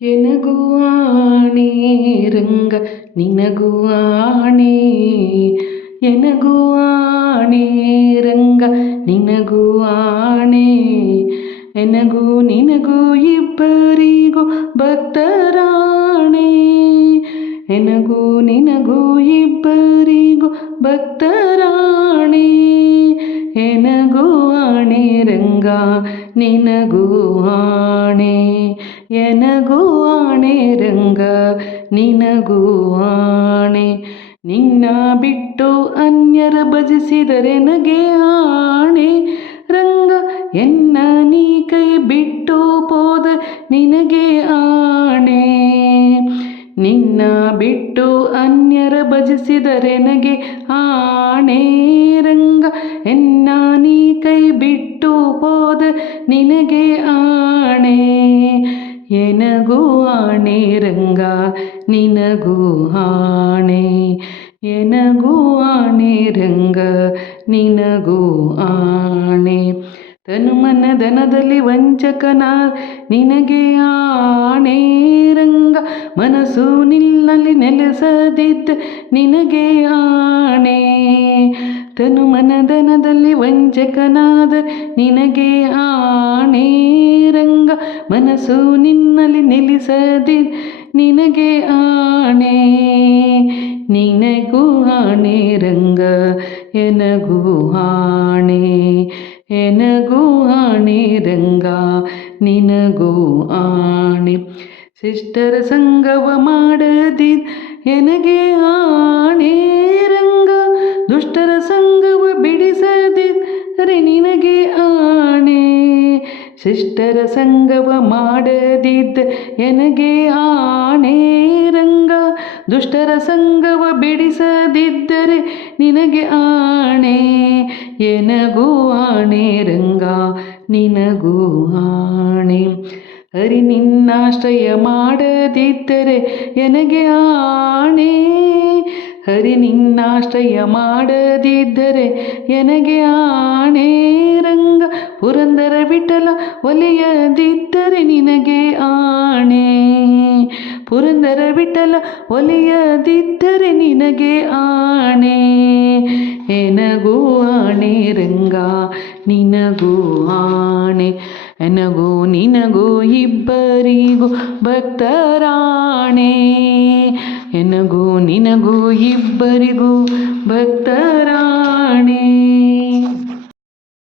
ಎನಗೂ ಆಣೆ ರಂಗ ನಿನಗೂ ಆಣೆ, ಎನಗೂ ಆಣೆ ರಂಗ ನಿನಗೂ ಆಣೆ, ಎನಗೂ ನಿನಗೂ ಇಬ್ಬರಿಗೂ ಭಕ್ತರಾಣೆ, ಎನಗೂ ನಿನಗೂ ಇಬ್ಬರಿಗೂ ಭಕ್ತರಾಣೆ, ಎನಗೂ ಆಣೆ ರಂಗ ನಿನಗೂ ಆಣೆ, ಎನಗೂ ಆಣೆ ರಂಗ ನಿನಗೂ ಆಣೆ, ನಿನ್ನ ಬಿಟ್ಟು ಅನ್ಯರ ಭಜಿಸಿದರೆ ನನಗೆ ಆಣೆ ರಂಗ, ಎನ್ನ ನೀ ಕೈ ಬಿಟ್ಟು ಹೋದ ನಿನಗೆ ಆಣೆ, ನಿನ್ನ ಬಿಟ್ಟು ಅನ್ಯರ ಭಜಿಸಿದರೆ ನನಗೆ ಆಣೆ ರಂಗ, ಎನ್ನ ನೀ ಕೈ ಬಿಟ್ಟು ಹೋದ ನಿನಗೆ ಆಣೆ, ಎನಗೂ ಆಣೆ ರಂಗ ನಿನಗೂ ಆಣೆ, ಎನಗೂ ಆಣೆ ರಂಗ ನಿನಗೂ ಆಣೆ, ತನುಮನ ಧನದಲ್ಲಿ ವಂಚಕನ ನಿನಗೆ ಆಣೆ ರಂಗ, ಮನಸ್ಸು ನಿನ್ನಲ್ಲಿ ನೆಲೆಸದಿದ್ದ ನಿನಗೆ ಆಣೆ, ತನುಮನ ಧನದಲ್ಲಿ ವಂಚಕನಾದ ನಿನಗೆ ಆಣೆ ರಂಗ, ಮನಸ್ಸು ನಿನ್ನಲ್ಲಿ ನೆಲೆಸದಿದ್ದ ನಿನಗೆ ಆಣೆ, ನಿನಗೂ ಆಣೆ ರಂಗ ಎನಗೂ ಆಣೆ, ಎನಗೂ ಆಣೆ ರಂಗ ನಿನಗೂ ಆಣೆ, ಶಿಷ್ಟರ ಸಂಗವ ಮಾಡದಿದ್ದ ಎನಗೆ ಆಣೆ ರಂಗ, ದುಷ್ಟರ ಸಂಗವ ಬಿಡಿಸದಿದ್ದರೆ ನಿನಗೆ ಆಣೆ, ಶಿಷ್ಟರ ಸಂಗವ ಮಾಡದಿದ್ದ ಎನಗೆ ಆಣೆ ರಂಗ, ದುಷ್ಟರ ಸಂಗವ ಬಿಡಿಸದಿದ್ದರೆ ನಿನಗೆ ಆಣೆ, ಎನಗೂ ಆಣೆ ರಂಗ ನಿನಗೂ ಆಣೆ, ಹರಿ ನಿನ್ನಾಶ್ರಯ ಮಾಡದಿದ್ದರೆ ಎನಗೆ ಆಣೆ, ಹರಿ ನಿನ್ನಾಶ್ರಯ ಮಾಡದಿದ್ದರೆ ಎನಗೆ ಆಣೆ ರಂಗ, ಪುರಂದರ ವಿಠಲ ಒಲಿಯದಿದ್ದರೆ ನಿನಗೆ ಆಣೆ, ಪುರಂದರ ವಿಠಲ ಒಲಿಯದಿದ್ದರೆ ನಿನಗೆ ಆಣೆ, ಎನಗೂ ಆಣೆ ರಂಗ ನಿನಗೂ ಆಣೆ, ಎನಗೂ ನಿನಗೂ ಇಬ್ಬರಿಗೂ ಭಕ್ತರಾಣೆ, ಎನಗೂ ನಿನಗೂ ಇಬ್ಬರಿಗೂ ಭಕ್ತರಾಣೆ.